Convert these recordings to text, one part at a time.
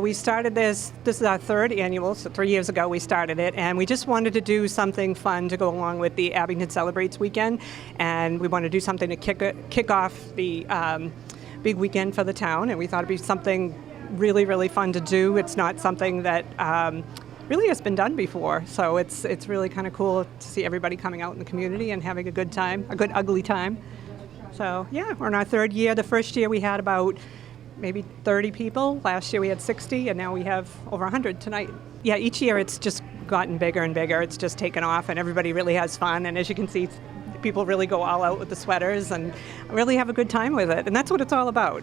We started this is our third annual, so 3 years ago we started it, and we just wanted to do something fun to go along with the Abington Celebrates weekend, and we wanted to do something to kick off the big weekend for the town, and we thought it'd be something really, really fun to do. It's not something that really has been done before, so it's really kind of cool to see everybody coming out in the community and having a good time, a good ugly time. So yeah, we're in our third year. The first year we had about maybe 30 people. Last year we had 60, and now we have over 100 tonight. Yeah, each year it's just gotten bigger and bigger. It's just taken off, and everybody really has fun. And as you can see, people really go all out with the sweaters and really have a good time with it. And that's what it's all about.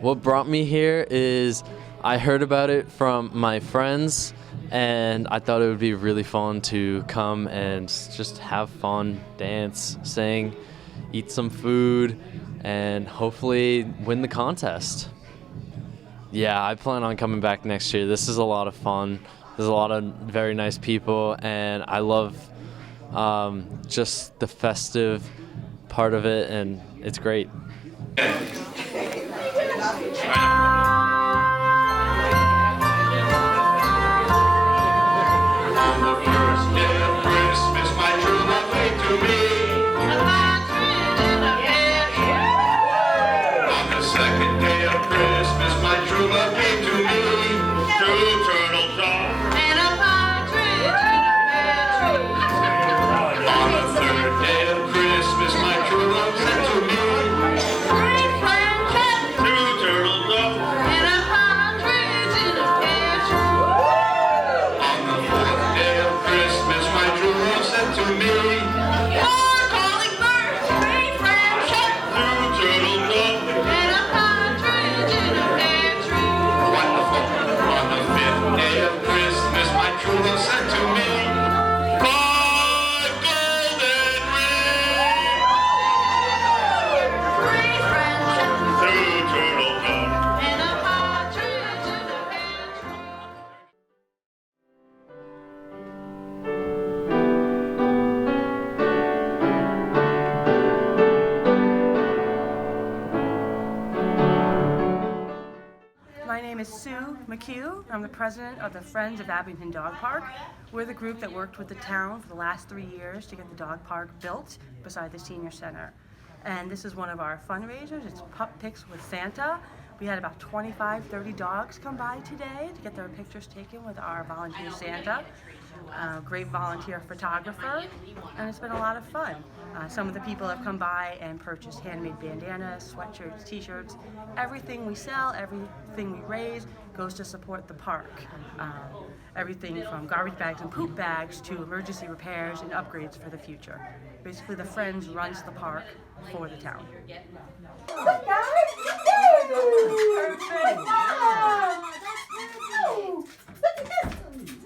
What brought me here is I heard about it from my friends, and I thought it would be really fun to come and just have fun, dance, sing, eat some food, and hopefully win the contest. Yeah, I plan on coming back next year. This is a lot of fun. There's a lot of very nice people, and I love just the festive part of it, and it's great. My name is Sue McHugh. I'm the president of the Friends of Abington Dog Park. We're the group that worked with the town for the last 3 years to get the dog park built beside the senior center. And this is one of our fundraisers. It's Pup Pictures with Santa. We had about 25, 30 dogs come by today to get their pictures taken with our volunteer Santa. Great volunteer photographer, and it's been a lot of fun. Some of the people have come by and purchased handmade bandanas, sweatshirts, t-shirts. Everything we sell, everything we raise goes to support the park. Everything from garbage bags and poop bags to emergency repairs and upgrades for the future. Basically, the Friends runs the park for the town. Look, guys! Perfect! Wow! Look at this!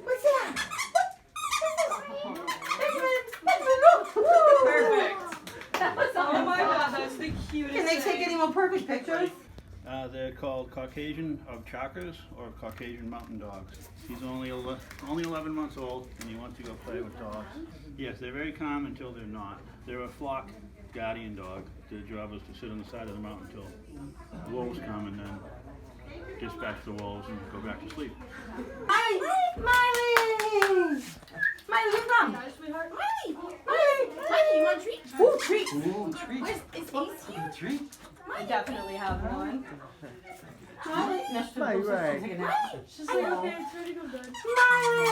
What's that? Perfect. Oh my god, that's the cutest. Can they take any more perfect pictures? They're called Caucasian Chakras or Caucasian Mountain Dogs. He's only 11 months old, and he wants to go play with dogs. Yes, they're very calm until they're not. They're a flock guardian dog. Their job is to sit on the side of the mountain until wolves come and then dispatch the wolves and go back to sleep. Hi, Miley! Miley, you come. Hi, sweetheart. Miley! Miley, you want a treat? Ooh, treat! Ooh, treat. Is Ace here? Treat. I definitely have one. Miley! Right. Miley! She's like, okay, it's ready to go good. Miley!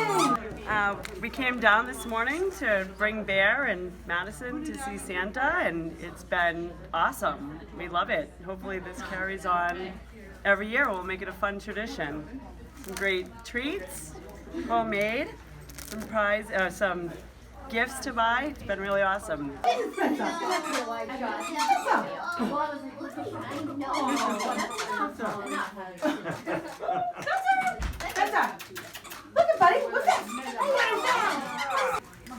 We came down this morning to bring Bear and Madison to see Santa, and it's been awesome. We love it. Hopefully this carries on every year. We'll make it a fun tradition. Some great treats, homemade, some gifts to buy. It's been really awesome. Look at buddy, what's that?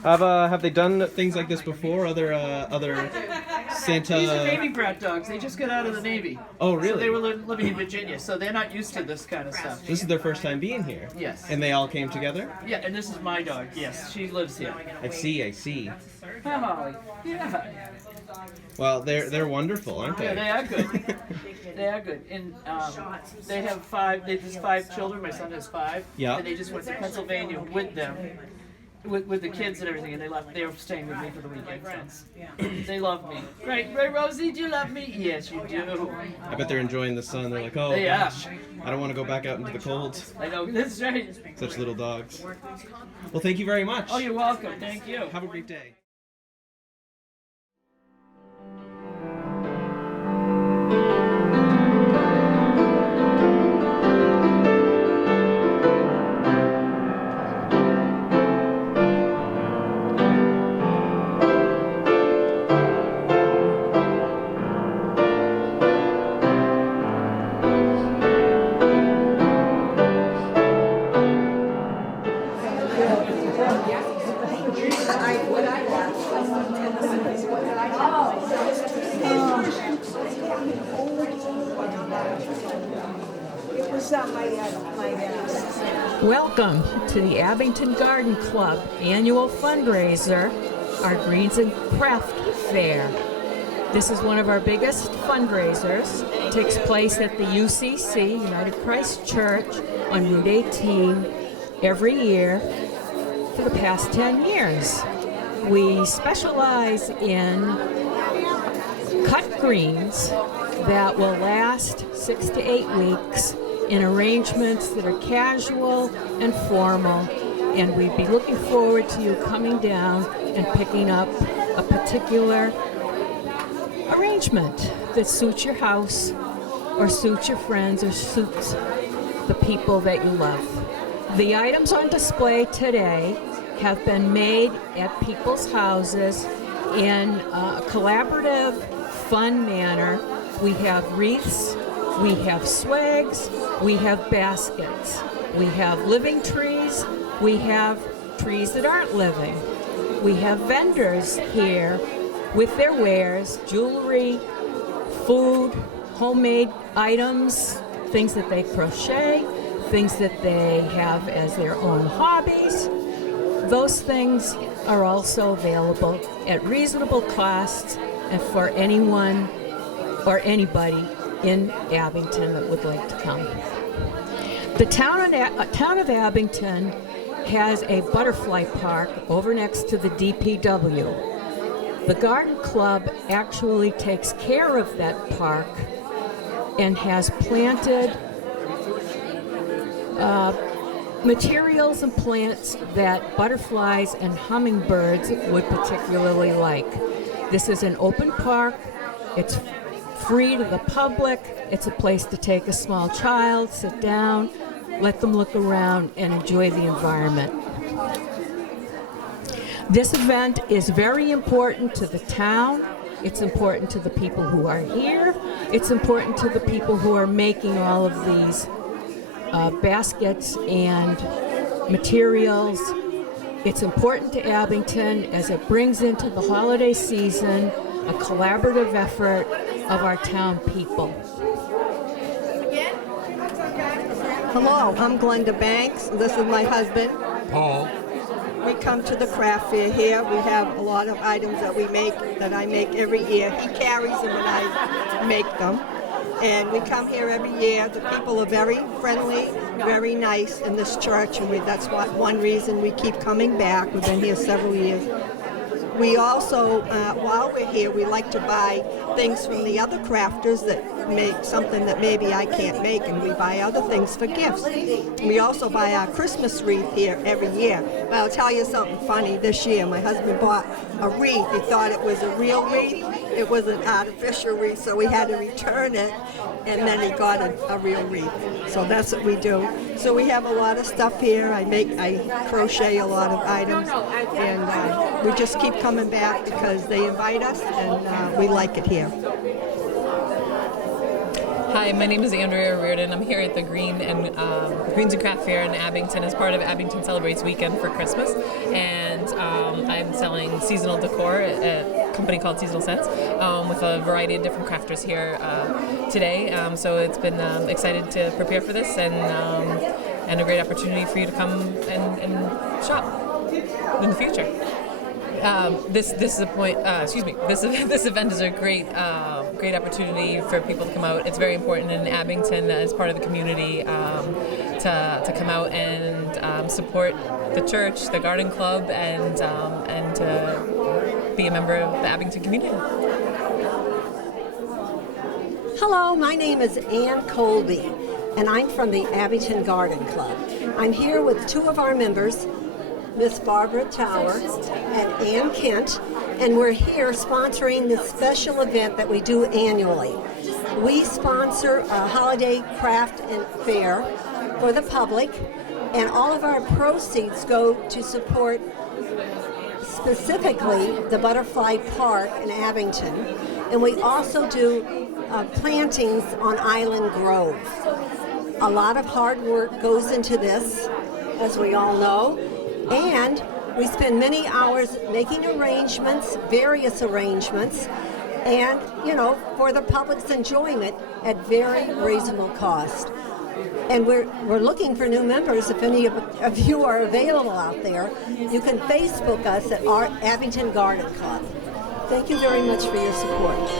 Have they done things like this before? Other Santa. These are Navy brat dogs. They just got out of the Navy. Oh, really? So they were living in Virginia, so they're not used to this kind of stuff. This is their first time being here. Yes. And they all came together. Yeah, and this is my dog. Yes, she lives here. I see. Hi, Holly. Yeah. Well, they're wonderful, aren't they? Yeah, they are good. They are good. And they have there's 5 children. My son has 5. Yeah. And they just went to Pennsylvania with them. With the kids and everything, and they were staying with me for the weekend. So they love me. Right, Rosie, do you love me? Yes, you do. I bet they're enjoying the sun. They're like, oh Yeah. gosh, I don't want to go back out into the cold. I know, that's right. Such little dogs. Well, thank you very much. Oh, you're welcome. Thank you. Have a great day. Welcome to the Abington Garden Club annual fundraiser, our Greens and Craft Fair. This is one of our biggest fundraisers. It takes place at the UCC, United Christ Church, on Route 18 every year for the past 10 years. We specialize in cut greens that will last 6 to 8 weeks in arrangements that are casual and formal, and we'd be looking forward to you coming down and picking up a particular arrangement that suits your house or suits your friends or suits the people that you love. The items on display today have been made at people's houses in a collaborative, fun manner. We have wreaths, we have swags, we have baskets, we have living trees, we have trees that aren't living. We have vendors here with their wares, jewelry, food, homemade items, things that they crochet, things that they have as their own hobbies. Those things are also available at reasonable costs and for anyone or anybody in Abington that would like to come. The town of Abington has a butterfly park over next to the DPW. The garden club actually takes care of that park and has planted materials and plants that butterflies and hummingbirds would particularly like. This is an open park. It's free to the public. It's a place to take a small child, sit down, let them look around and enjoy the environment. This event is very important to the town. It's important to the people who are here. It's important to the people who are making all of these baskets and materials. It's important to Abington as it brings into the holiday season a collaborative effort of our town people. Hello, I'm Glenda Banks. This is my husband, Paul. We come to the craft fair here. We have a lot of items that we make, that I make every year. He carries them and I make them. And we come here every year. The people are very friendly, very nice in this church, and that's one reason we keep coming back. We've been here several years. we also, while we're here, we like to buy things from the other crafters that make something that maybe I can't make, and we buy other things for gifts. We also buy our Christmas wreath here every year. But I'll tell you something funny. This year, my husband bought a wreath. He thought it was a real wreath. It was an artificial wreath, so we had to return it, and then he got a real wreath. So that's what we do. So we have a lot of stuff here. I crochet a lot of items, and we just keep coming back because they invite us, and we like it here. Hi, my name is Andrea Reardon. I'm here at the Greens and Craft Fair in Abington as part of Abington Celebrates weekend for Christmas, and I'm selling seasonal decor at a company called Seasonal Scents with a variety of different crafters here today. So it's been excited to prepare for this, and a great opportunity for you to come and shop in the future. This event is a great opportunity for people to come out. It's very important in Abington as part of the community to come out and support the church, the garden club, and to be a member of the Abington community. Hello, my name is Ann Colby, and I'm from the Abington Garden Club. I'm here with two of our members, Miss Barbara Tower and Ann Kent, and we're here sponsoring this special event that we do annually. We sponsor a holiday craft and fair for the public, and all of our proceeds go to support specifically the Butterfly Park in Abington, and we also do plantings on Island Grove. A lot of hard work goes into this, as we all know, and we spend many hours making arrangements, various arrangements, and, for the public's enjoyment at very reasonable cost. And we're looking for new members. If any of you are available out there, you can Facebook us at our Abington Garden Club. Thank you very much for your support.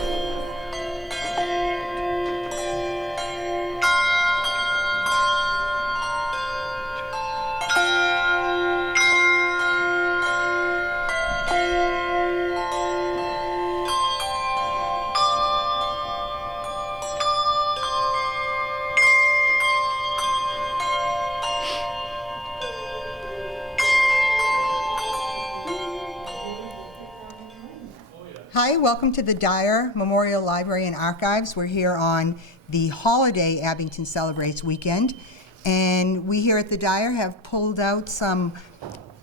Hi, welcome to the Dyer Memorial Library and Archives. We're here on the holiday Abington Celebrates weekend, and we here at the Dyer have pulled out some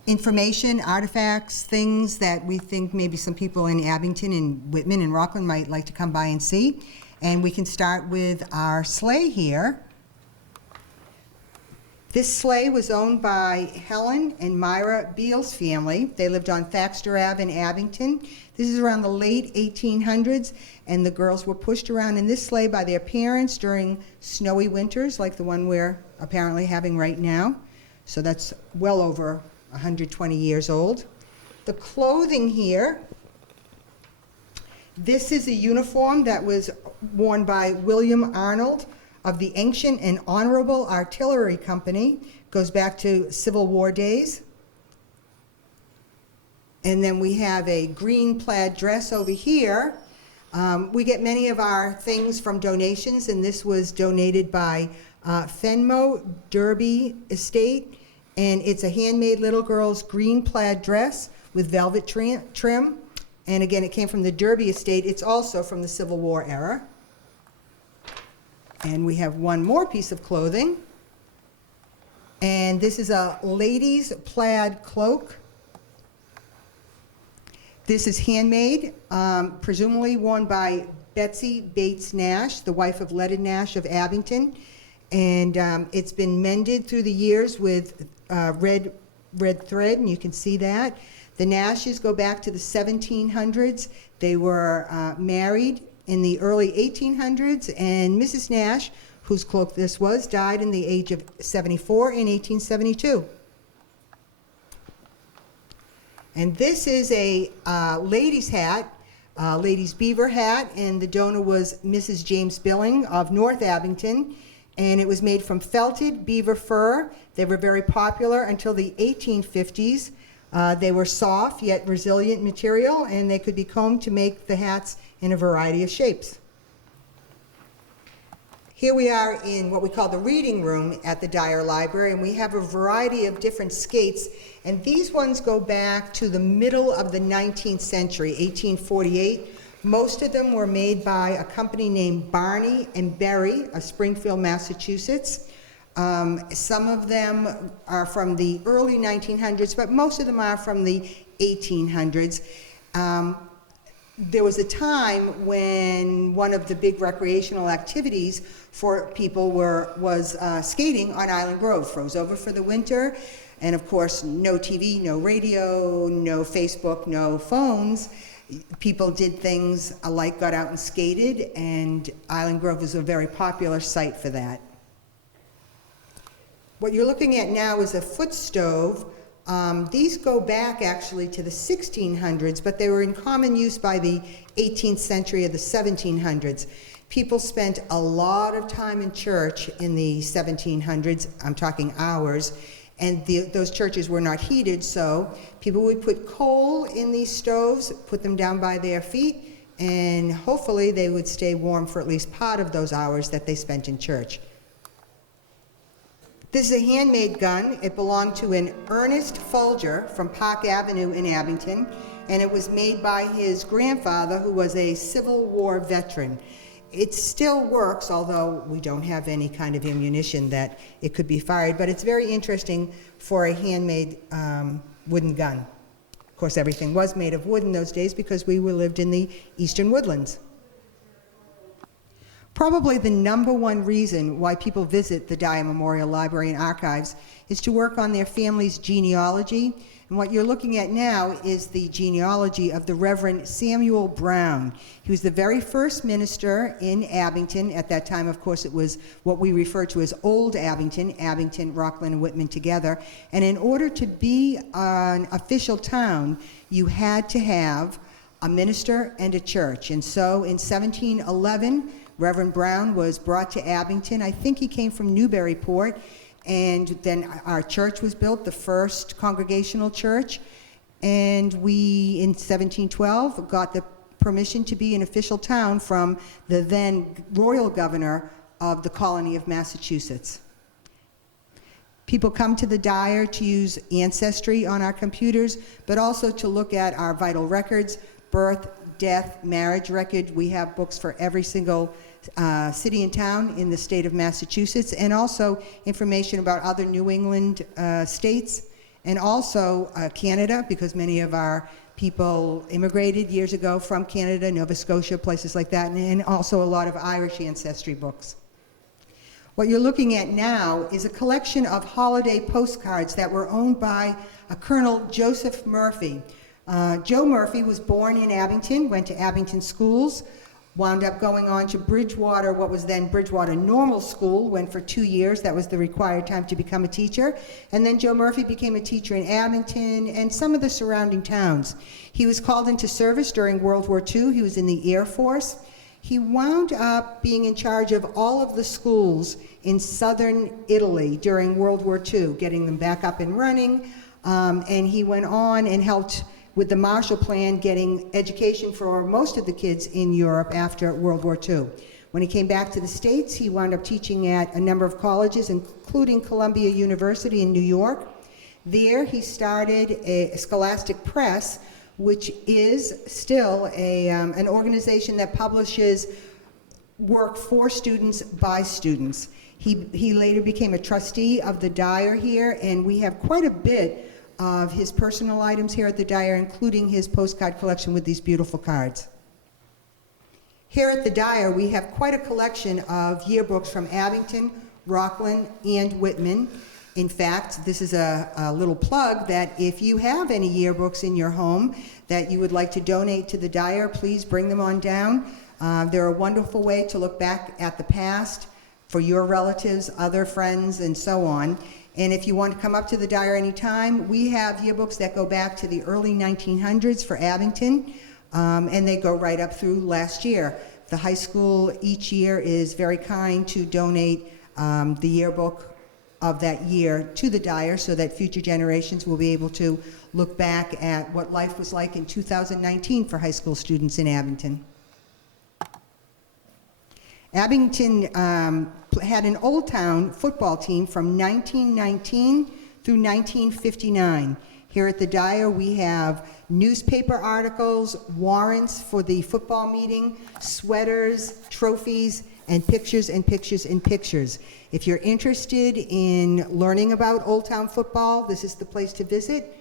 information, artifacts, things that we think maybe some people in Abington and Whitman and Rockland might like to come by and see. And we can start with our sleigh here. This sleigh was owned by Helen and Myra Beals family. They lived on Thaxter Ave in Abington. This is around the late 1800s, and the girls were pushed around in this sleigh by their parents during snowy winters, like the one we're apparently having right now. So that's well over 120 years old. The clothing here, this is a uniform that was worn by William Arnold of the Ancient and Honorable Artillery Company. Goes back to Civil War days. And then we have a green plaid dress over here. We get many of our things from donations, and this was donated by Fenmo Derby Estate, and it's a handmade little girl's green plaid dress with velvet trim. And again, it came from the Derby Estate. It's also from the Civil War era. And we have one more piece of clothing. And this is a lady's plaid cloak. This is handmade, presumably worn by Betsy Bates Nash, the wife of Leaded Nash of Abington. And it's been mended through the years with red thread, and you can see that. The Nashes go back to the 1700s. They were married in the early 1800s, and Mrs. Nash, whose cloak this was, died in the age of 74 in 1872. And this is a lady's hat, lady's beaver hat, and the donor was Mrs. James Billing of North Abington, and it was made from felted beaver fur. They were very popular until the 1850s, They were soft yet resilient material, and they could be combed to make the hats in a variety of shapes. Here we are in what we call the reading room at the Dyer Library, and we have a variety of different skates, and these ones go back to the middle of the 19th century, 1848. Most of them were made by a company named Barney and Berry of Springfield, Massachusetts. Some of them are from the early 1900s, but most of them are from the 1800s. There was a time when one of the big recreational activities for people was skating on Island Grove. Froze over for the winter, and of course, no TV, no radio, no Facebook, no phones. People did things like got out and skated, and Island Grove was a very popular site for that. What you're looking at now is a foot stove. These go back actually to the 1600s, but they were in common use by the 18th century or the 1700s. People spent a lot of time in church in the 1700s, I'm talking hours, and those churches were not heated, so people would put coal in these stoves, put them down by their feet, and hopefully they would stay warm for at least part of those hours that they spent in church. This is a handmade gun. It belonged to an Ernest Folger from Park Avenue in Abington, and it was made by his grandfather, who was a Civil War veteran. It still works, although we don't have any kind of ammunition that it could be fired, but it's very interesting for a handmade wooden gun. Of course, everything was made of wood in those days because we lived in the eastern woodlands. Probably the number one reason why people visit the Dyer Memorial Library and Archives is to work on their family's genealogy. And what you're looking at now is the genealogy of the Reverend Samuel Brown. He was the very first minister in Abington. At that time, of course, it was what we refer to as Old Abington, Abington, Rockland, and Whitman together. And in order to be an official town, you had to have a minister and a church. And so in 1711, Reverend Brown was brought to Abington. I think he came from Newburyport, and then our church was built, the first Congregational Church, and we, in 1712, got the permission to be an official town from the then royal governor of the colony of Massachusetts. People come to the Dyer to use Ancestry on our computers, but also to look at our vital records, birth, death, marriage record. We have books for every single city and town in the state of Massachusetts, and also information about other New England states, and also Canada, because many of our people immigrated years ago from Canada, Nova Scotia, places like that, and also a lot of Irish ancestry books. What you're looking at now is a collection of holiday postcards that were owned by a Colonel Joseph Murphy. Joe Murphy was born in Abington, went to Abington schools, wound up going on to Bridgewater, what was then Bridgewater Normal School, went for 2 years. That was the required time to become a teacher. And then Joe Murphy became a teacher in Abington and some of the surrounding towns. He was called into service during World War II. He was in the Air Force. He wound up being in charge of all of the schools in southern Italy during World War II, getting them back up and running. And he went on and helped with the Marshall Plan, getting education for most of the kids in Europe after World War II. When he came back to the States, he wound up teaching at a number of colleges, including Columbia University in New York. There, he started a Scholastic Press, which is still an organization that publishes work for students by students. He later became a trustee of the Dyer here, and we have quite a bit of his personal items here at the Dyer, including his postcard collection with these beautiful cards. Here at the Dyer, we have quite a collection of yearbooks from Abington, Rockland, and Whitman. In fact, this is a little plug that if you have any yearbooks in your home that you would like to donate to the Dyer, please bring them on down. They're a wonderful way to look back at the past for your relatives, other friends, and so on. And if you want to come up to the Dyer anytime, we have yearbooks that go back to the early 1900s for Abington, and they go right up through last year. The high school each year is very kind to donate the yearbook of that year to the Dyer so that future generations will be able to look back at what life was like in 2019 for high school students in Abington. Abington had an Old Town football team from 1919 through 1959. Here at the Dyer, we have newspaper articles, warrants for the football meeting, sweaters, trophies, and pictures and pictures and pictures. If you're interested in learning about Old Town football, this is the place to visit.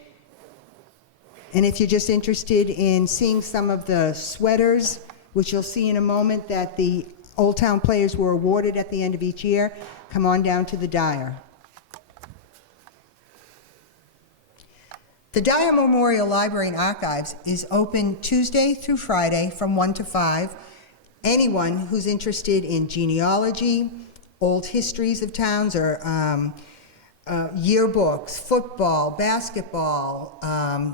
And if you're just interested in seeing some of the sweaters, which you'll see in a moment that the Old Town players were awarded at the end of each year, come on down to the Dyer. The Dyer Memorial Library and Archives is open Tuesday through Friday from 1 to 5. Anyone who's interested in genealogy, old histories of towns, or yearbooks, football, basketball,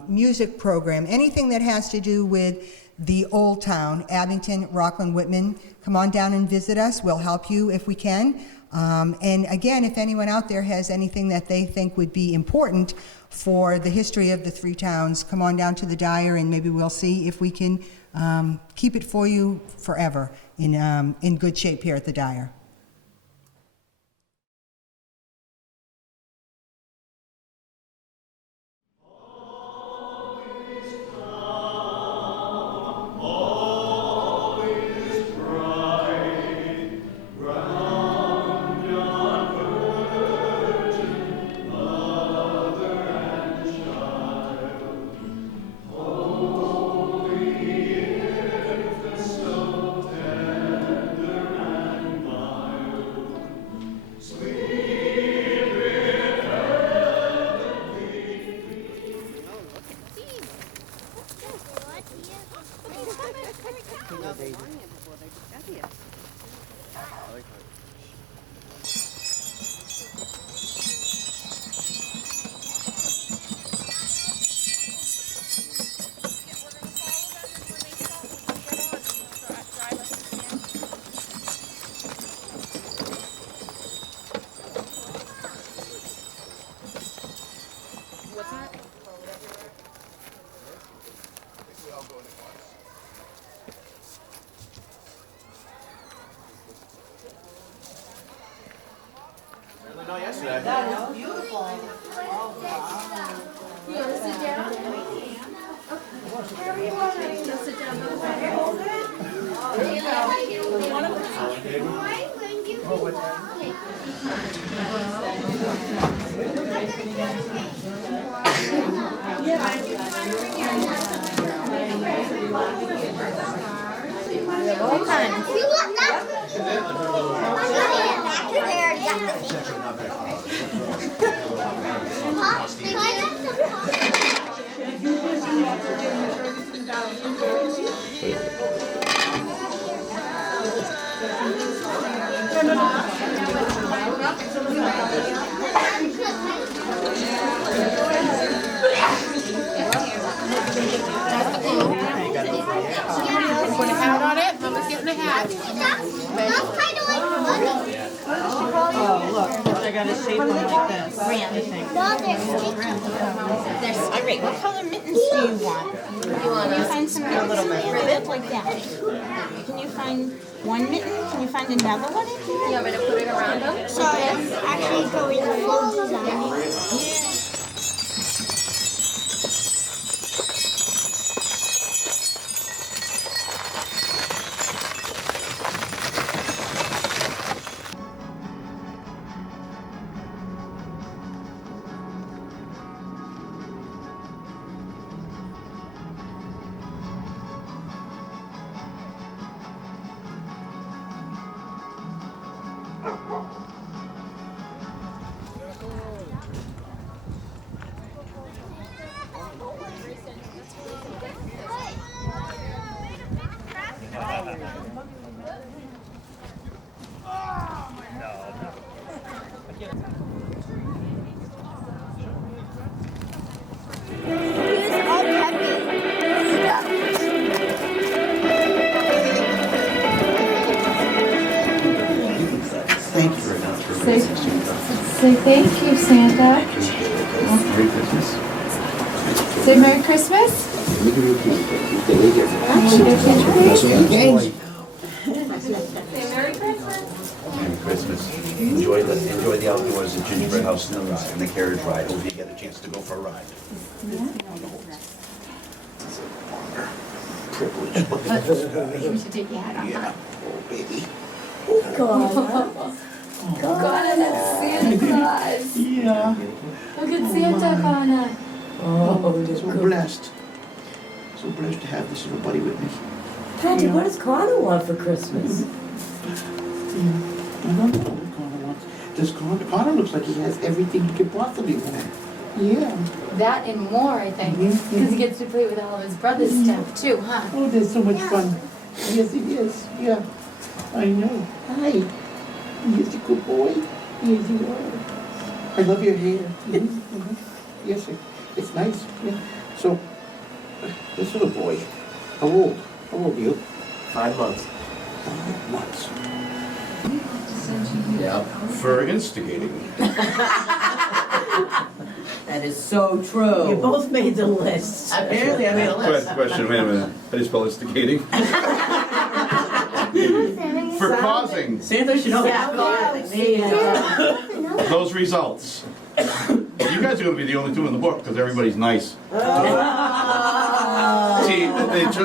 music program, anything that has to do with the Old Town, Abington, Rockland, Whitman, come on down and visit us. We'll help you if we can. And again, if anyone out there has anything that they think would be important for the history of the three towns, come on down to the Dyer and maybe we'll see if we can keep it for you forever in good shape here at the Dyer. That was beautiful. Oh, wow. You want to sit down? Wherever you want to sit down. Hold it. There you go. One of Put a hat on it. Mama's getting a hat. Oh, look. I got a shape one like this. I think. All right. What color mittens do you want? Can you find some mittens Ribbit like that. Can you find one mitten? Can you find another one in here? You want me to put it around them? So it's actually going full design. Say thank you, Santa. Merry Christmas. Say Merry Christmas. Let me give you a candy. You stay right here. Merry Christmas. Merry Christmas. Enjoy the outdoors, the gingerbread house and the carriage ride. Hope you get a chance to go for a ride. Privilege. You should take your hat off. Yeah. Oh, baby. God, that's Santa Claus. Yeah. Look at Santa, Connor. Oh, so blessed. So blessed to have this little buddy with me. Patrick, what does Connor want for Christmas? I don't know what Connor wants. Connor looks like he has everything he could possibly want. Yeah. That and more, I think. Because he gets to play with all of his brother's stuff, too, huh? Oh, there's so much fun. Yes, it is. Yeah. I know. Hi. He's a good boy. Yes, you are. I love your hair. Yes, it's nice. Yeah. So, this little boy, how old? How old are you? 5 months. 5 months. Yeah. For instigating. That is so true. You both made the list. Apparently I made a list. Question, wait a minute. How do you spell instigating? For causing Santa should know that. those results. You guys are going to be the only two in the book because everybody's nice. See,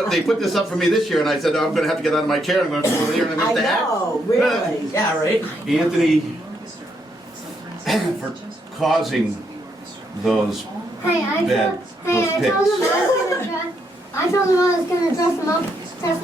they put this up for me this year, and I said, oh, I'm going to have to get out of my chair. I'm going to go over here, and I'm going to have to act. Oh, really? Yeah, right? Anthony, for causing those I told him I was gonna dress him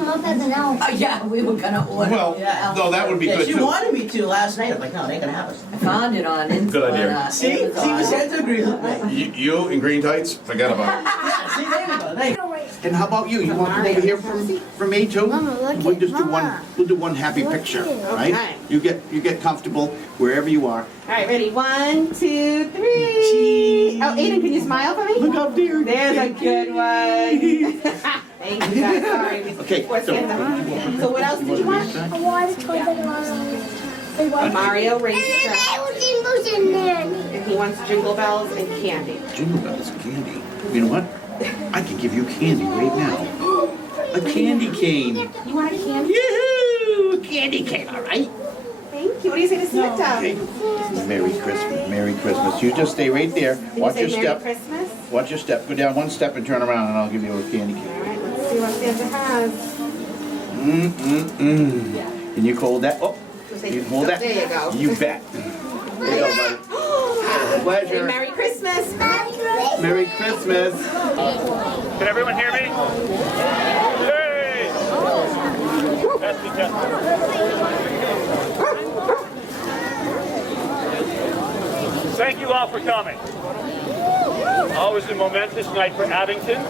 up as an elf. Yeah, we were gonna order. Well, no, that would be good She too. wanted me to last night. I'm like, no, it ain't gonna happen. I found it on Instagram. Good idea. See, Santa agrees with me. You in green tights, forget about it. Yeah, see, there we go. Thank you. And how about you? You want to come over here from me too? Mama, look We'll at just do Mama. we'll do one happy Look picture, at it. right? Okay. You get comfortable wherever you are. All right, ready? 1, 2, 3. Oh, Aiden, can you smile for me? Look up there. There's a good one. Thank you guys. Sorry. Okay, So what else did you want? I wanted to play the Mario. Mario racetrack. And And he wants jingle bells and candy. Jingle bells, candy. You know what? I can give you candy right now. A candy cane. You want a candy? Yoo-hoo! A candy cane, all right? Thank you. What do you say to Santa? Okay. Merry Christmas. Merry Christmas. You just stay right there. Can you Watch say your Merry step. Christmas? Watch your step. Go down one step and turn around, and I'll give you a candy cane. All right, let's see what Santa has. Can you hold that? Oh, you hold that? There you go. You bet. There you go, buddy. Say Pleasure. Merry Christmas. Merry Christmas. Can everyone hear me? Yay! Testing, testing. Thank you all for coming. Always a momentous night for Abington,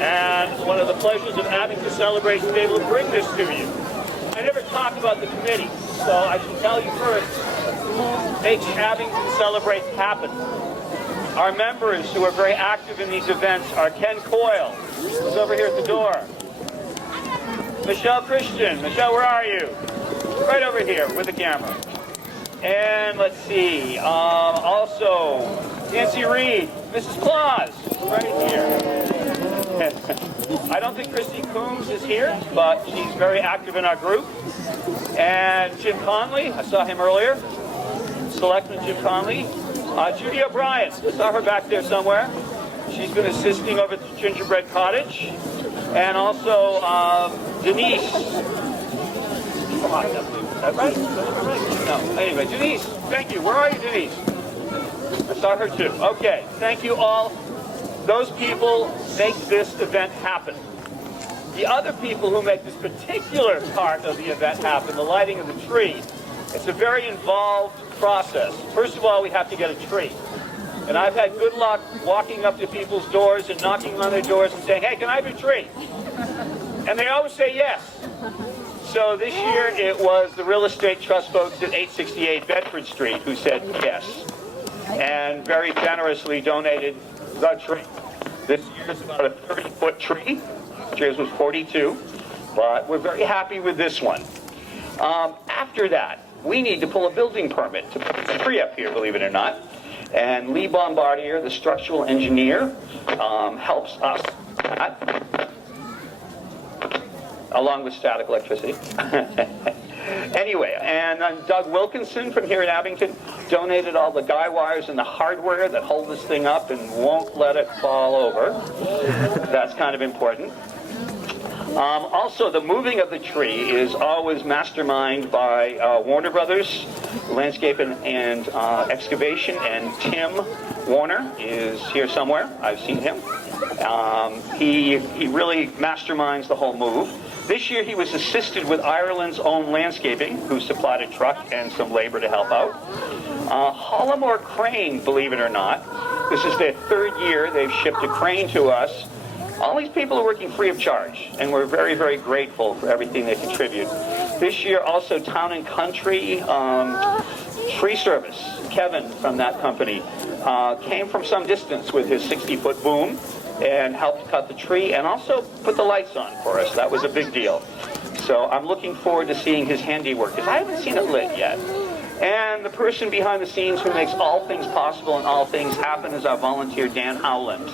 and one of the pleasures of Abington Celebrates to be able to bring this to you. I never talk about the committee, so I should tell you first who makes Abington Celebrates happen. Our members who are very active in these events are Ken Coyle, who's over here at the door. Michelle Christian. Michelle, where are you? Right over here with the camera. And let's see, also Nancy Reed, Mrs. Claus, right here. I don't think Christy Coombs is here, but she's very active in our group. And Jim Conley, I saw him earlier. Selectman Jim Conley. Judy O'Brien, I saw her back there somewhere. She's been assisting over at the Gingerbread Cottage. And also Denise. Come on, is that right? No, anyway, Denise, thank you. Where are you, Denise? I saw her too. Okay, thank you all. Those people make this event happen. The other people who make this particular part of the event happen, the lighting of the tree, it's a very involved process. First of all, we have to get a tree. And I've had good luck walking up to people's doors and knocking on their doors and saying, hey, can I have a tree? And they always say yes. So this year it was the real estate trust folks at 868 Bedford Street who said yes and very generously donated the tree. This year it's about a 30-foot tree. Last year's was 42, but we're very happy with this one. After that, we need to pull a building permit to put the tree up here, believe it or not. And Lee Bombardier, the structural engineer, helps us with that, along with static electricity. Anyway, and Doug Wilkinson from here in Abington donated all the guy wires and the hardware that hold this thing up and won't let it fall over. That's kind of important. Also, the moving of the tree is always masterminded by Warner Brothers Landscape and Excavation, and Tim Warner is here somewhere. I've seen him. He really masterminds the whole move. This year he was assisted with Ireland's own landscaping, who supplied a truck and some labor to help out. Hollamore Crane, believe it or not, this is their third year they've shipped a crane to us. All these people are working free of charge, and we're very, very grateful for everything they contribute. This year also Town and Country Tree Service, Kevin from that company, came from some distance with his 60-foot boom and helped cut the tree and also put the lights on for us. That was a big deal. So I'm looking forward to seeing his handiwork, because I haven't seen it lit yet. And the person behind the scenes who makes all things possible and all things happen is our volunteer, Dan Howland.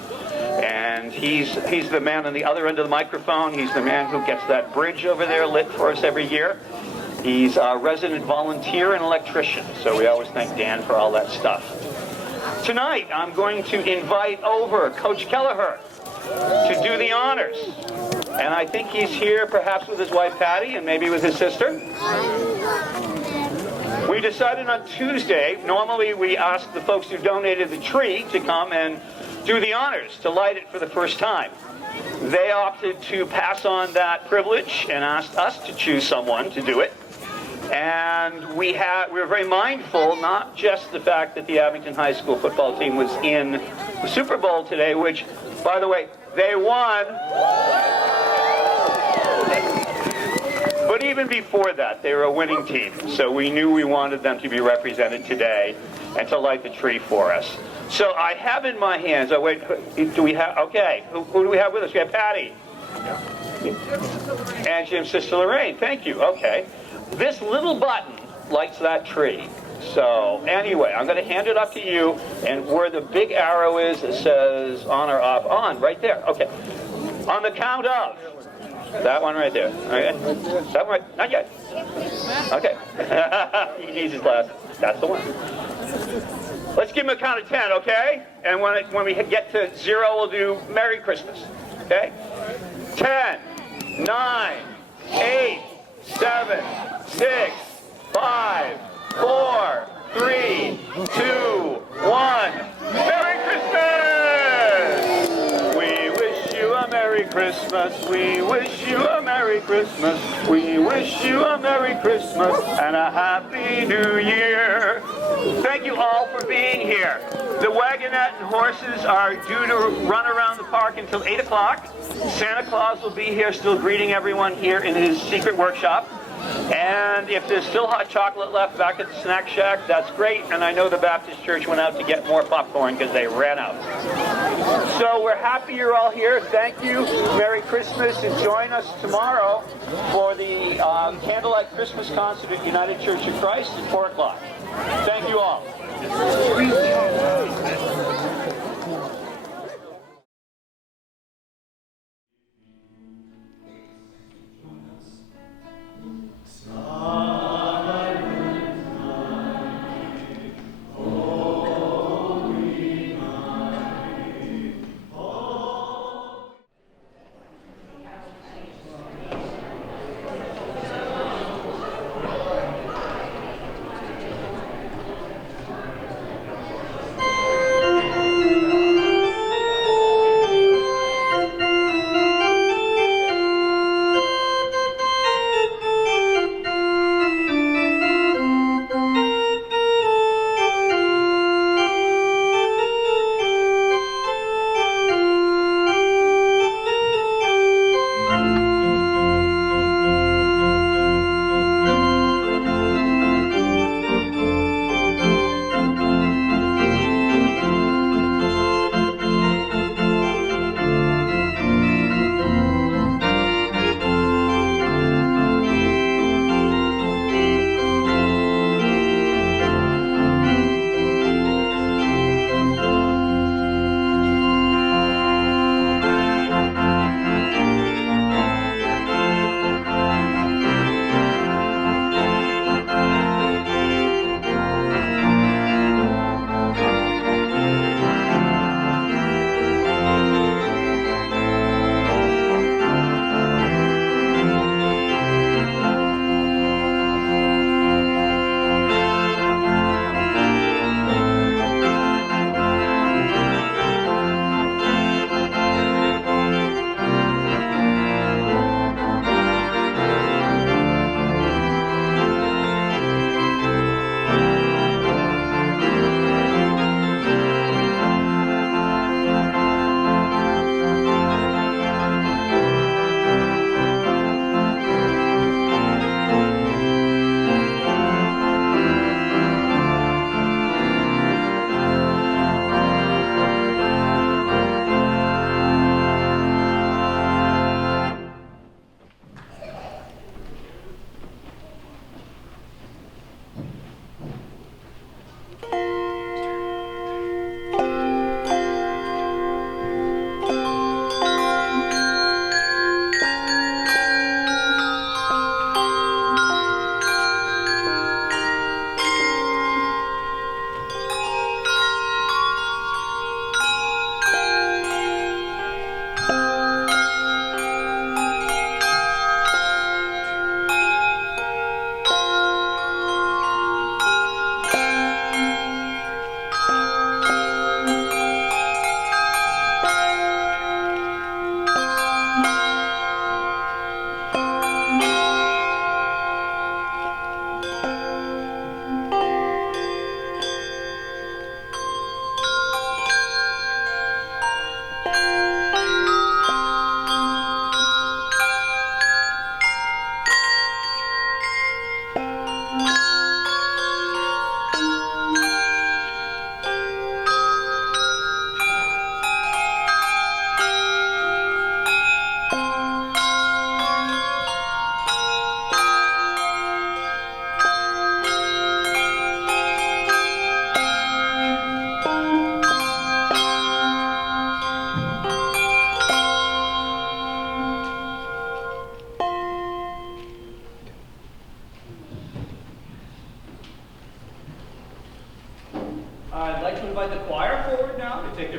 And he's the man on the other end of the microphone. He's the man who gets that bridge over there lit for us every year. He's a resident volunteer and electrician, so we always thank Dan for all that stuff. Tonight, I'm going to invite over Coach Kelleher to do the honors. And I think he's here perhaps with his wife Patty and maybe with his sister. We decided on Tuesday, normally we ask the folks who donated the tree to come and do the honors, to light it for the first time. They opted to pass on that privilege and asked us to choose someone to do it. And we were very mindful, not just the fact that the Abington High School football team was in the Super Bowl today, which, by the way, they won. But even before that, they were a winning team. So we knew we wanted them to be represented today and to light the tree for us. So I have in my hands, oh wait, do we have, okay, who do we have with us? We have Patty. And Jim's sister Lorraine, thank you, okay. This little button lights that tree. So anyway, I'm going to hand it up to you, and where the big arrow is, it says on or off. On, right there. Okay. On the count of. That one right there. Okay. That one right. Not yet. Okay. He needs his glasses. That's the one. Let's give him a count of 10, okay? And when we get to 0, we'll do Merry Christmas. Okay? 10, 9, 8, 7, 6, 5, 4, 3, 2, 1. Merry Christmas! We wish you a Merry Christmas. We wish you a Merry Christmas. We wish you a Merry Christmas and a Happy New Year. Thank you all for being here. The wagonette and horses are due to run around the park until 8 o'clock. Santa Claus will be here still greeting everyone here in his secret workshop. And if there's still hot chocolate left back at the snack shack, that's great. And I know the Baptist Church went out to get more popcorn because they ran out. So we're happy you're all here. Thank you. Merry Christmas. And join us tomorrow for the Candlelight Christmas concert at United Church of Christ at 4 o'clock. Thank you all.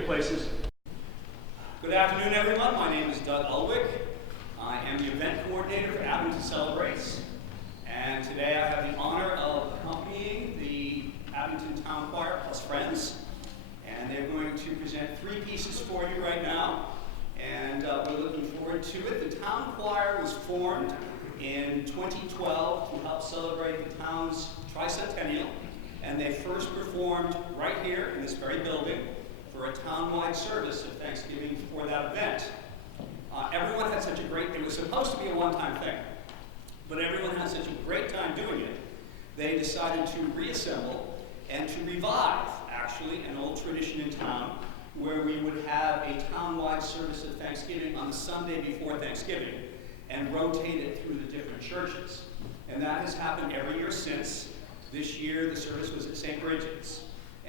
places. Good afternoon, everyone. My name is Doug Ulwick. I am the event coordinator for Abington Celebrates. And today I have the honor of accompanying the Abington Town Choir plus friends. And they're going to present 3 pieces for you right now. And we're looking forward to it. The town choir was formed in 2012 to help celebrate the town's tricentennial. And they first performed right here in this very building for a town-wide service of Thanksgiving for that event. Everyone had such a great, it was supposed to be a one-time thing, but everyone had such a great time doing it, they decided to reassemble and to revive, actually, an old tradition in town where we would have a town-wide service of Thanksgiving on the Sunday before Thanksgiving and rotate it through the different churches. And that has happened every year since. This year, the service was at St. Bridget's.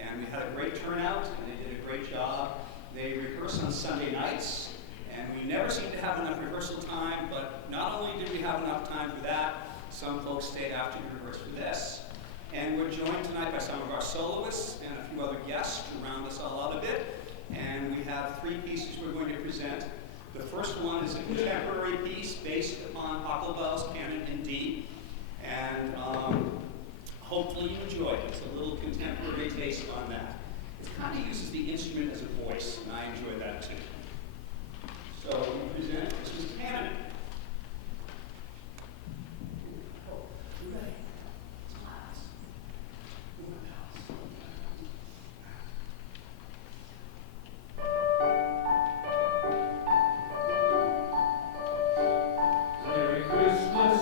And we had a great turnout, and they did a great job. They rehearse on Sunday nights, and we never seem to have enough rehearsal time, but not only did we have enough time for that, some folks stayed after to rehearse for this. And we're joined tonight by some of our soloists and a few other guests to round us all out a bit. And we have 3 pieces we're going to present. The first one is a contemporary piece based upon Pachelbel's Canon in D. And hopefully you enjoy it. It's a little contemporary taste on that. It kind of uses the instrument as a voice, and I enjoy that too. So we present, this is Canon. Merry Christmas,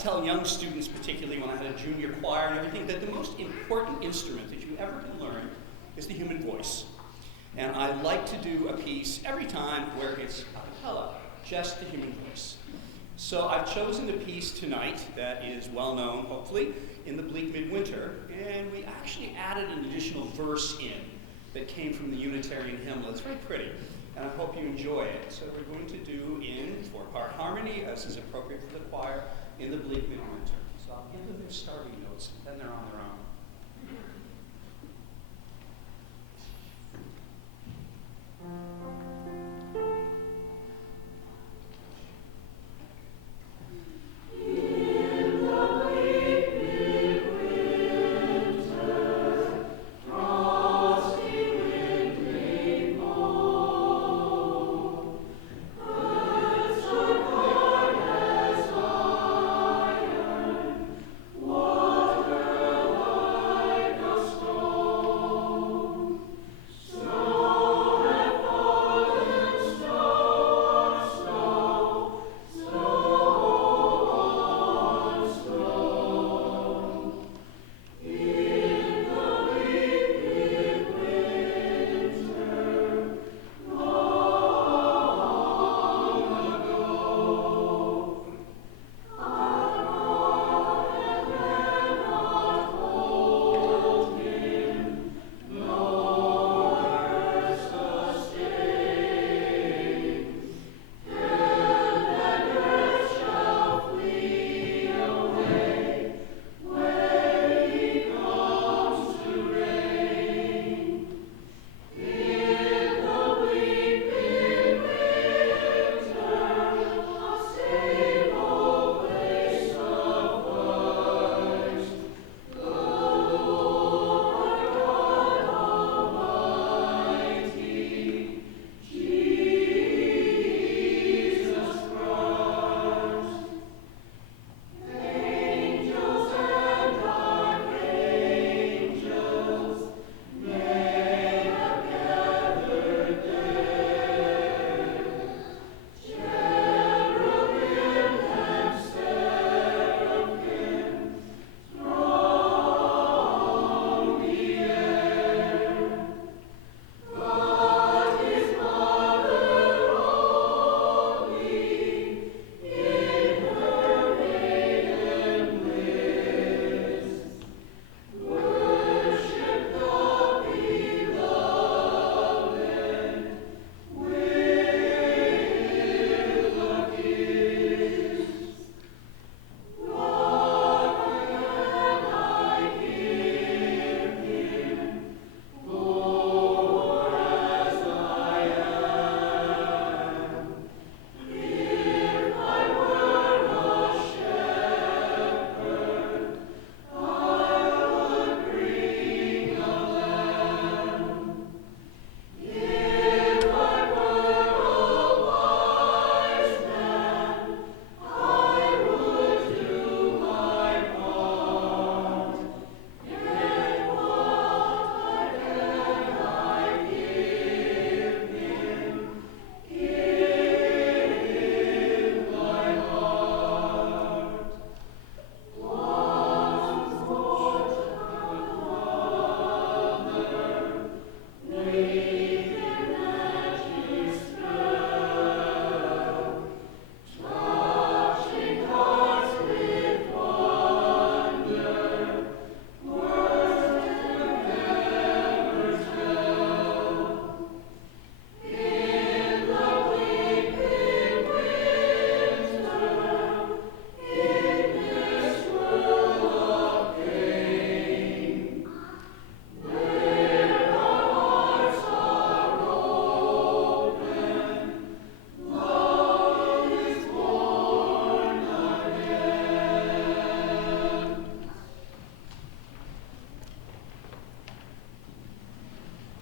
to tell young students, particularly when I had a junior choir and everything, that the most important instrument that you ever can learn is the human voice. And I like to do a piece every time where it's a cappella, just the human voice. So I've chosen a piece tonight that is well known, hopefully, in the bleak midwinter, and we actually added an additional verse in that came from the Unitarian hymn. It's very pretty, and I hope you enjoy it. So we're going to do in 4-part harmony, as is appropriate for the choir, in the bleak midwinter. So I'll give them their starting notes, then they're on their own.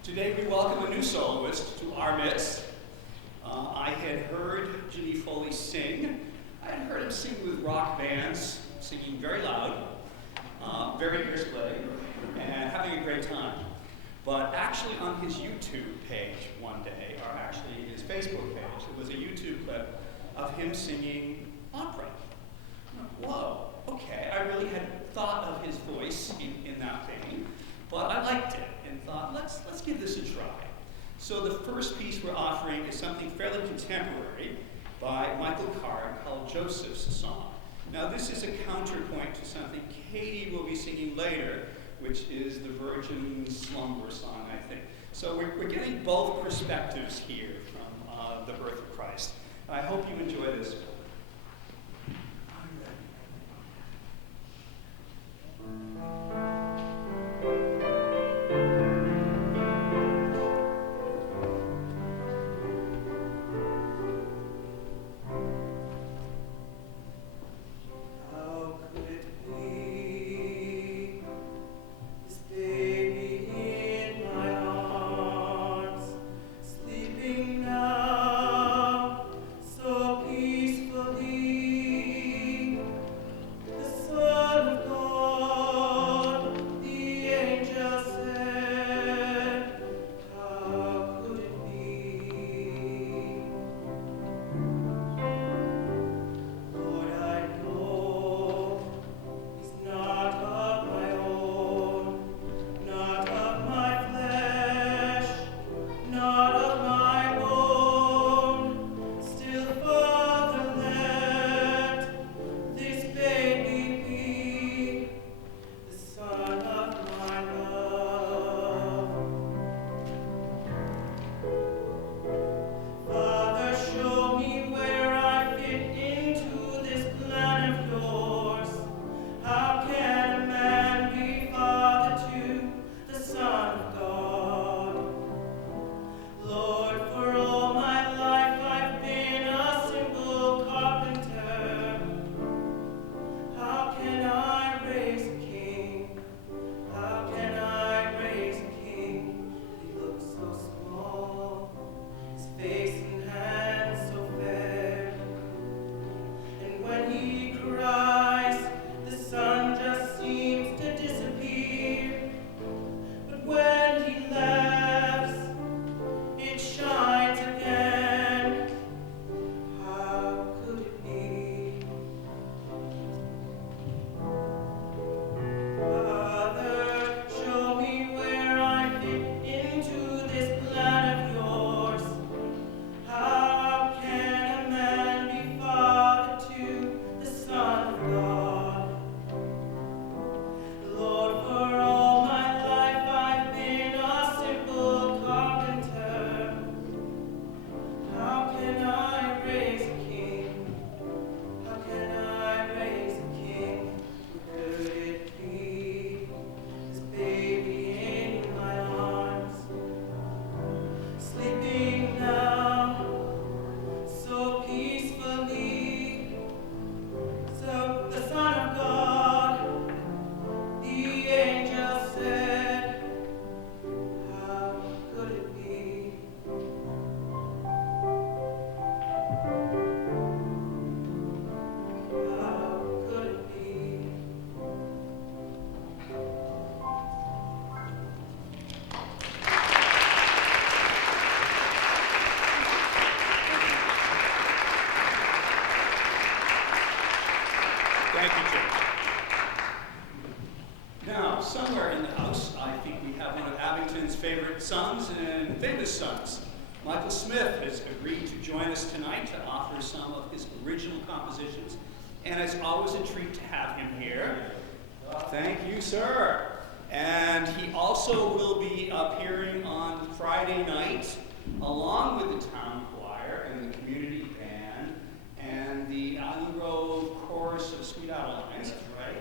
Today we welcome a new soloist to our midst. I had heard Jimmy Foley sing. I had heard him sing with rock bands, singing very loud, very crisply, and having a great time. But actually on his YouTube page one day, or actually his Facebook page, there was a YouTube clip of him singing opera. Whoa. okay, I really hadn't thought of his voice in that vein, but I liked it and thought, let's give this a try. So the first piece we're offering is something fairly contemporary by Michael Card called Joseph's Song. Now this is a counterpoint to something Katie will be singing later, which is the Virgin Slumber Song, I think. So we're getting both perspectives here from the birth of Christ. I hope you enjoy this. Thank you, Jim. Now, somewhere in the house, I think we have one of Abington's favorite sons and famous sons. Michael Smith has agreed to join us tonight to offer some of his original compositions, and it's always a treat to have him here. Thank you, sir. And he also will be appearing on Friday night, along with the town choir and the community band and the Island Grove Chorus of Sweet Adelines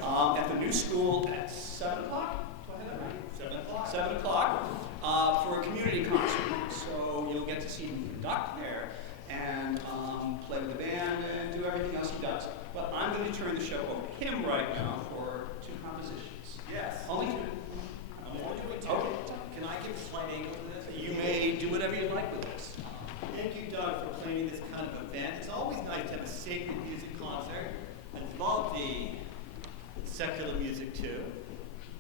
at the new school at 7 o'clock. Do I have that right? 7 o'clock. 7 o'clock for a community concert. So you'll get to see him conduct there and play with the band and do everything else he does. But I'm going to turn the show over to him right now for 2 compositions. Yes. Only 2. I'm only doing 2. Okay. Can I give a slight angle to this? You may do whatever you like with this. Thank you, Doug, for planning this kind of event. It's always nice to have a sacred music concert. I love the secular music too.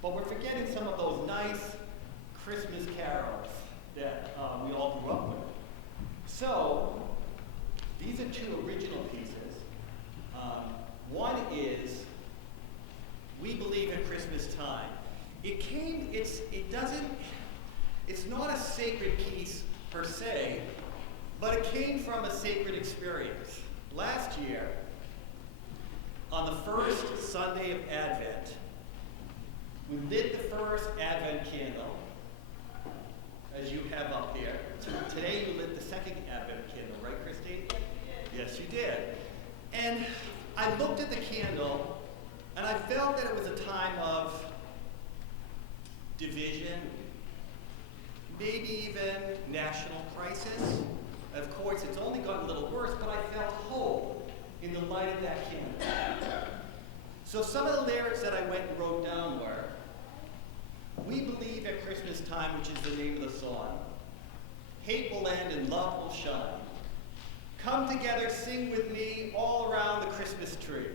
But we're forgetting some of those nice Christmas carols that we all grew up with. So, these are 2 original pieces. One is we believe at Christmas time. It's not a sacred piece per se, but it came from a sacred experience. Last year, on the first Sunday of Advent, we lit the first Advent candle, as you have up here. Today you lit the second Advent candle, right, Christine? Yes, you did. And I looked at the candle, and I felt that it was a time of division, maybe even national crisis. Of course, it's only gotten a little worse, but I felt hope in the light of that candle. So some of the lyrics that I went and wrote down were, we believe at Christmas time, which is the name of the song, hate will end and love will shine. Come together, sing with me all around the Christmas tree.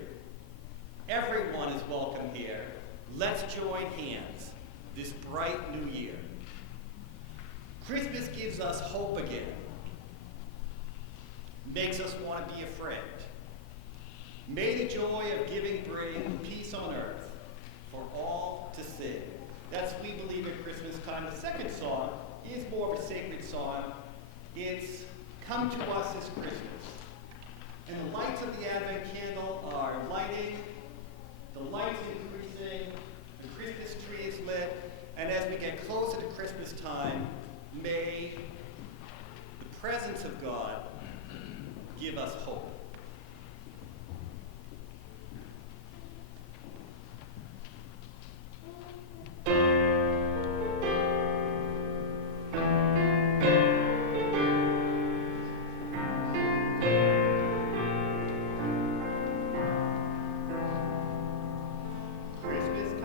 Everyone is welcome here. Let's join hands this bright new year. Christmas gives us hope again. Makes us want to be a friend. May the joy of giving bring peace on earth for all to sing. That's We Believe at Christmas time. The second song is more of a sacred song. It's Come to Us This Christmas. And the lights of the Advent candle are lighting, the lights increasing, the Christmas tree is lit, and as we get closer to Christmas time, may the presence of God give us hope. Christmas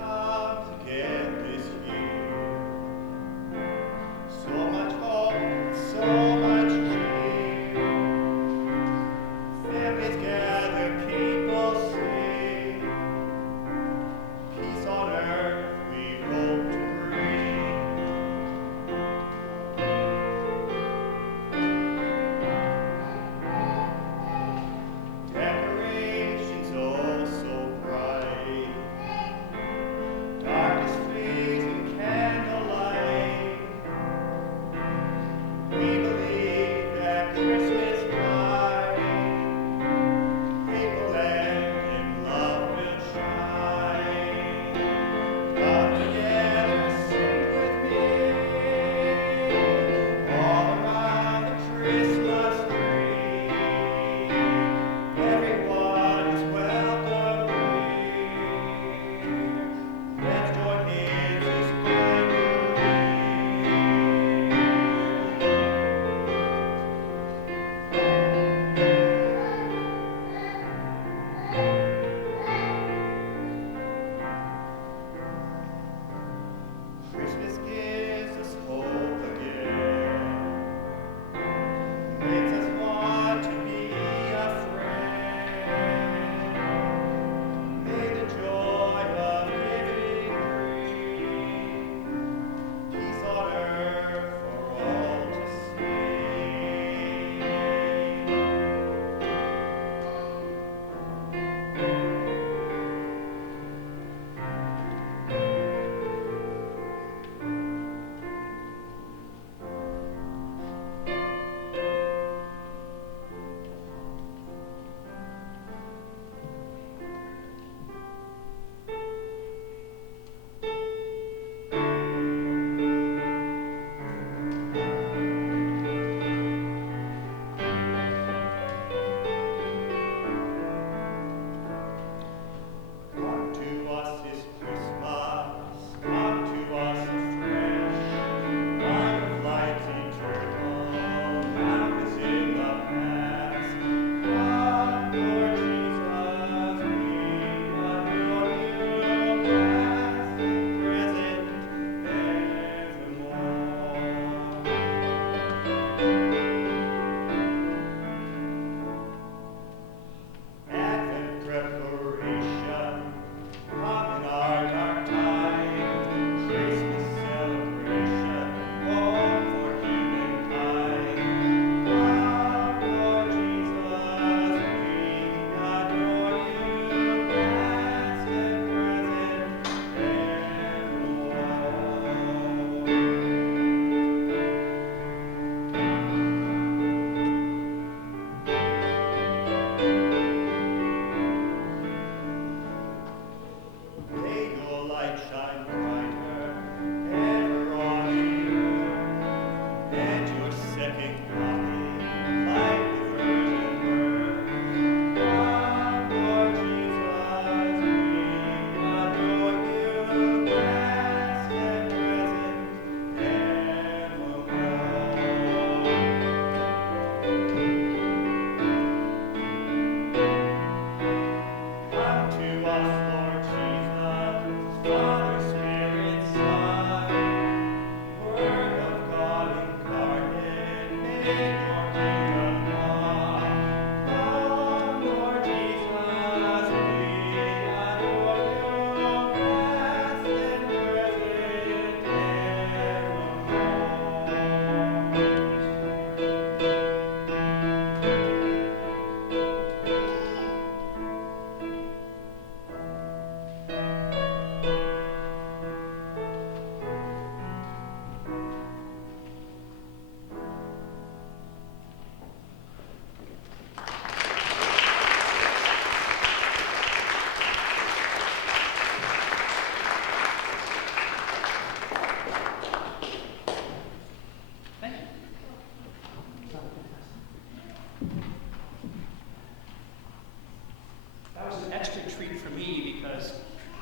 That was an extra treat for me because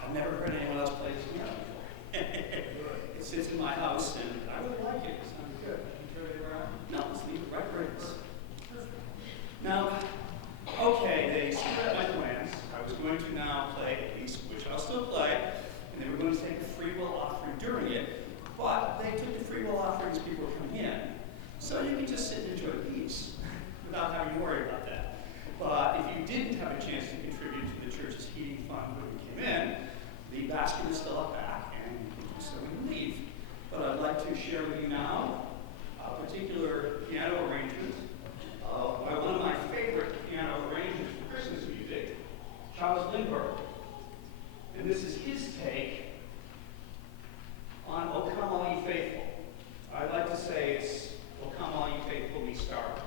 I've never heard anyone else play this piano before. It sits in my house and I really like it. It sounds good. Can you turn it around? No, let's leave it right where it is. Now, okay, they screwed up my plans. I was going to now play a piece, which I'll still play, and they were going to take a free will offering during it, but they took the free will offerings people come in, so you can just sit and enjoy the piece without having to worry about that. But if you didn't have a chance to contribute to the church's heating fund when you came in, the basket is still up back, and you can do so when you leave. But I'd like to share with you now a particular piano arrangement by one of my favorite piano arrangers for Christmas music, Charles Lindbergh. And this is his take on O Come All Ye Faithful. I'd like to say it's O Come All Ye Faithful, Ye Starvers.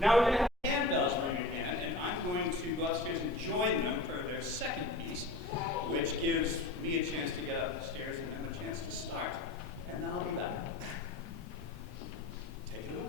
Now we're going to have handbells ring again, and I'm going to go upstairs and join them for their second piece, which gives me a chance to get upstairs and them a chance to start. And then I'll be back. Take it away.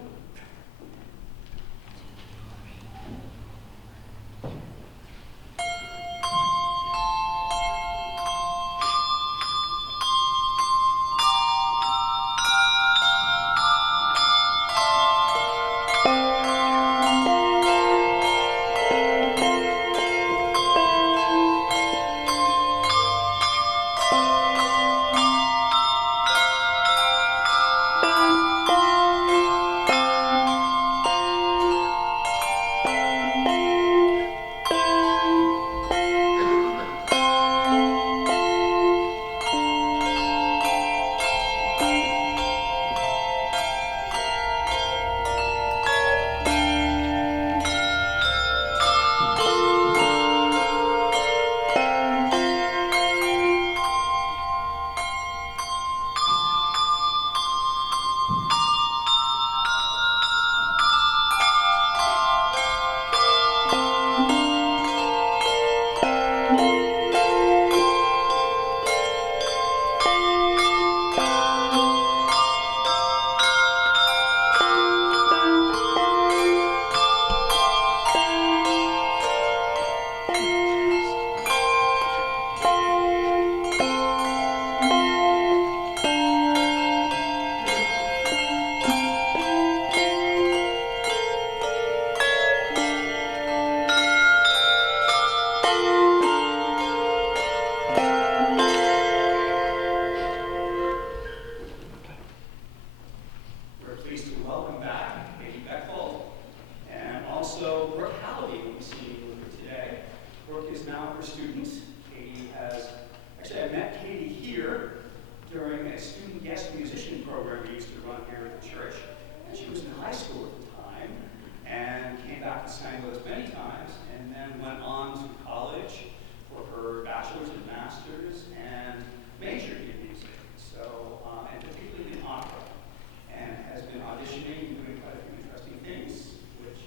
welcome back Katie Beckfold, and also Brooke Hallaby will be singing with her today. Brooke is now her student. Katie has, actually I met Katie here during a student guest musician program we used to run here at the church. And she was in high school at the time and came back and sang with us many times, and then went on to college for her bachelor's and master's and majored in music. So, and particularly in opera, and has been auditioning and doing quite a few interesting things, which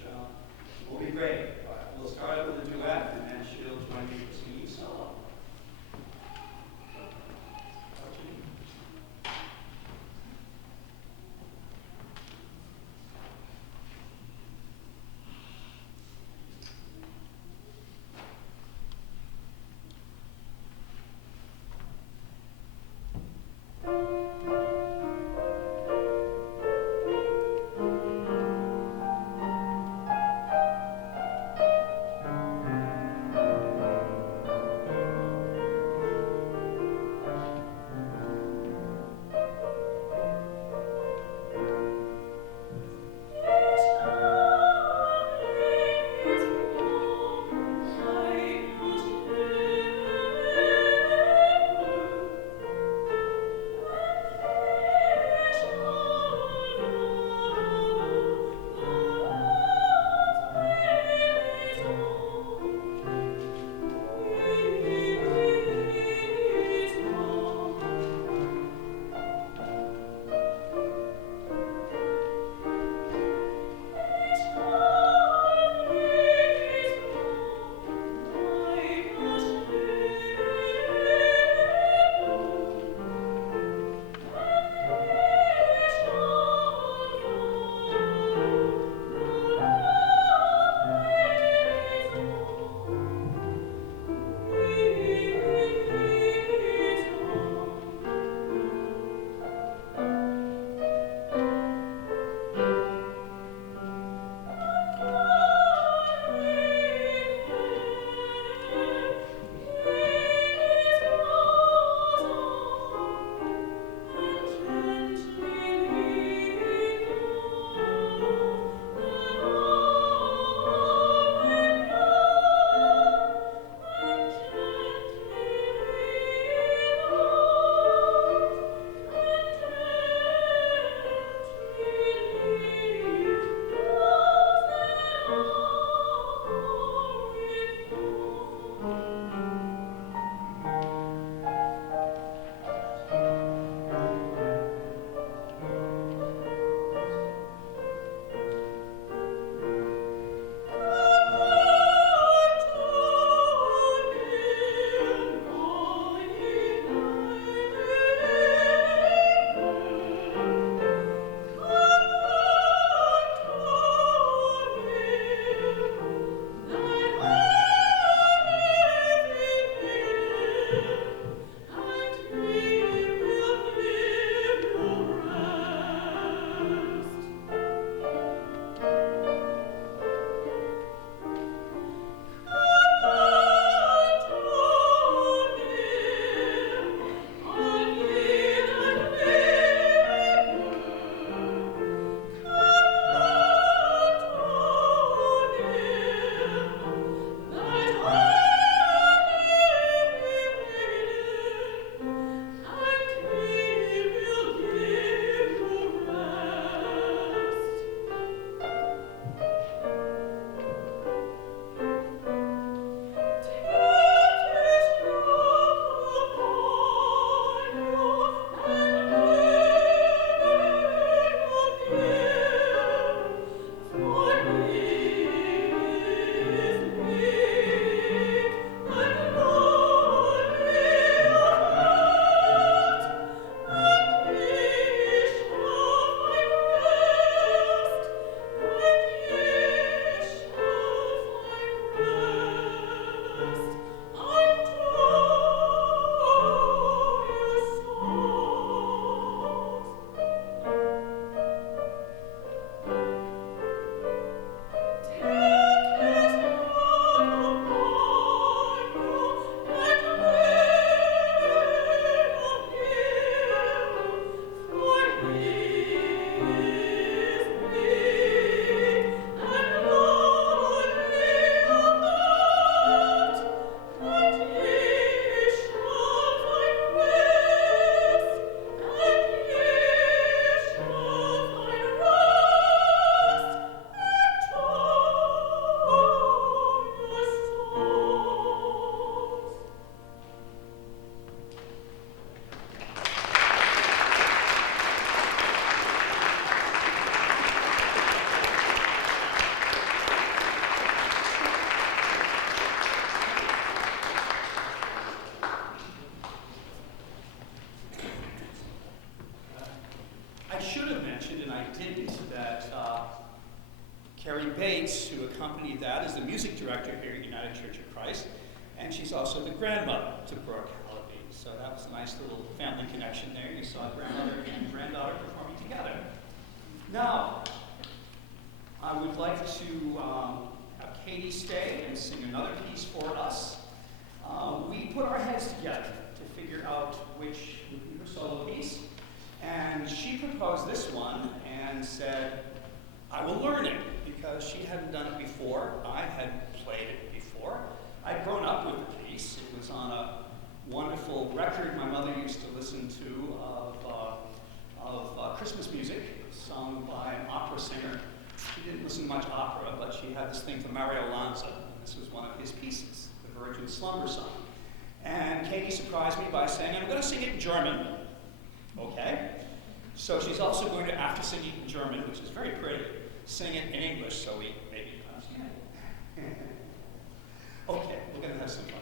will be great. But we'll start out with a duet, and then she'll join me for singing solo. that Carrie Bates, who accompanied that, is the music director here at United Church of Christ, and she's also the grandmother to Brooke Hallaby. So that was a nice little family connection there. You saw grandmother and granddaughter performing together. Now, I would like to have Katie stay and sing another piece for us. We put our heads together to figure out which would be her solo piece, and she proposed this one and said, I will learn it, because she hadn't done it before. I had played it before. I'd grown up with the piece. It was on a wonderful record my mother used to listen to of Christmas music sung by an opera singer. She didn't listen to much opera, but she had this thing from Mario Lanza. This was one of his pieces, the Virgin Slumber Song. And Katie surprised me by saying, I'm going to sing it in German. Okay? So she's also going to, after singing in German, which is very pretty, sing it in English so we maybe understand it. Okay, we're going to have some fun.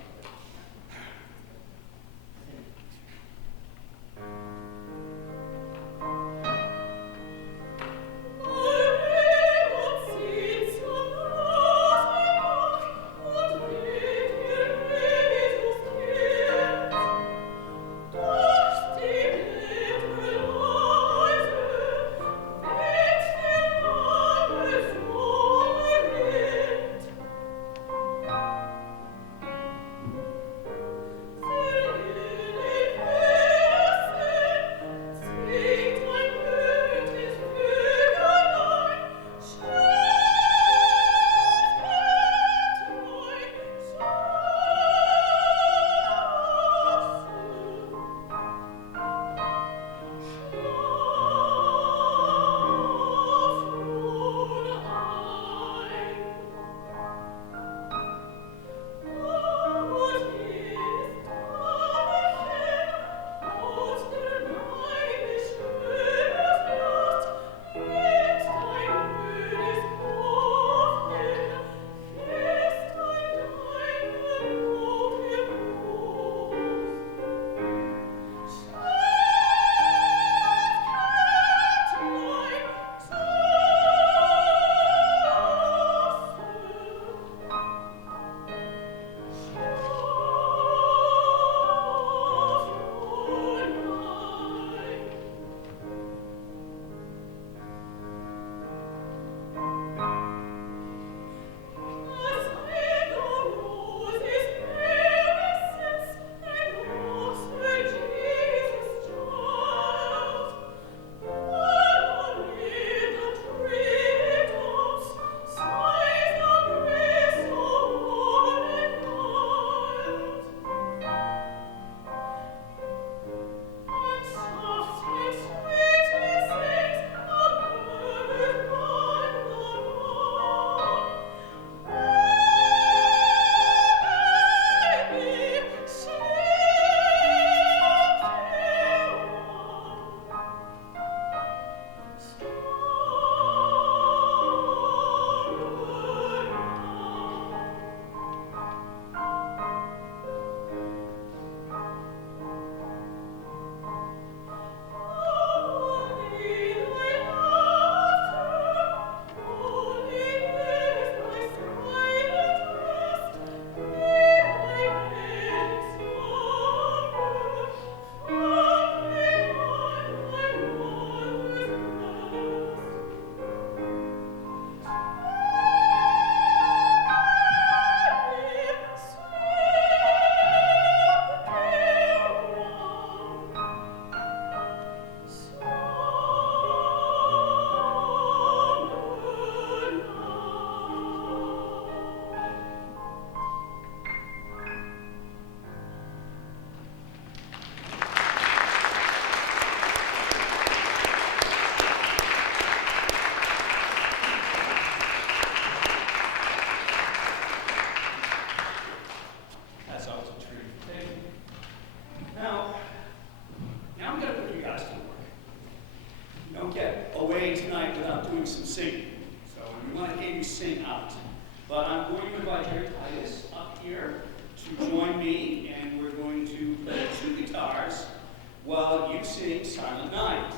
While you sing Silent Night.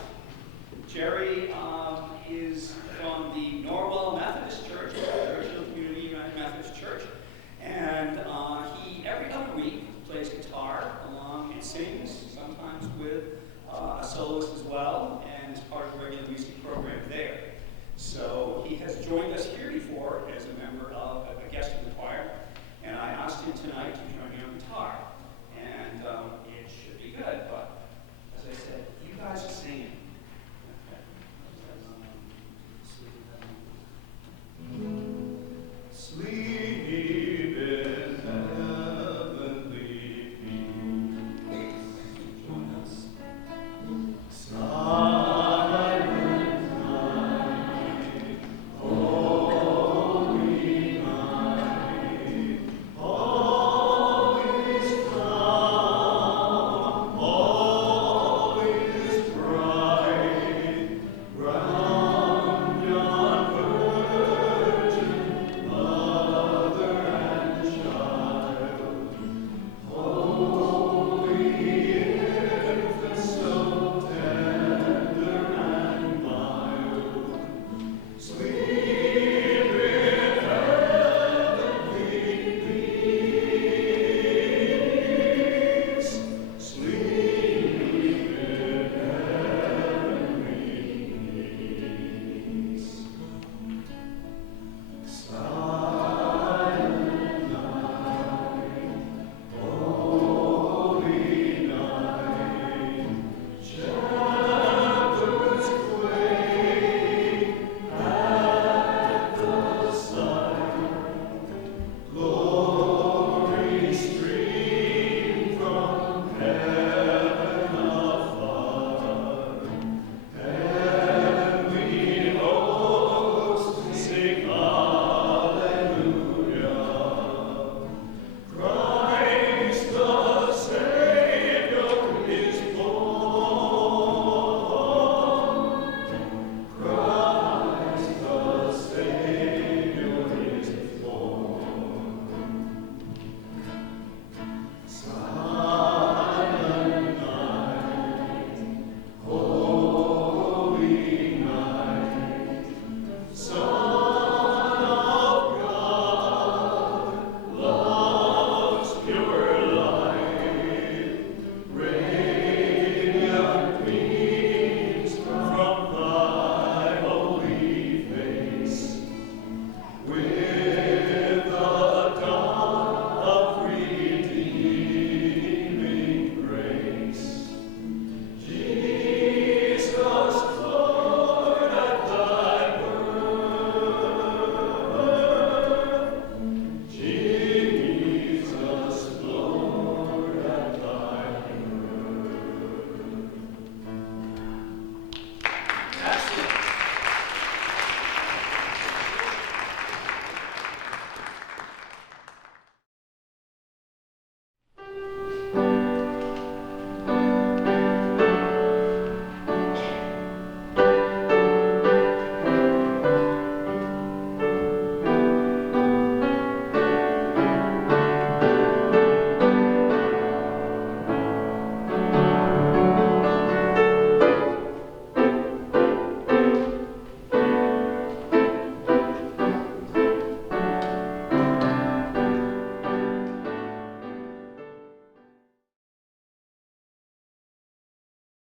Jerry is That's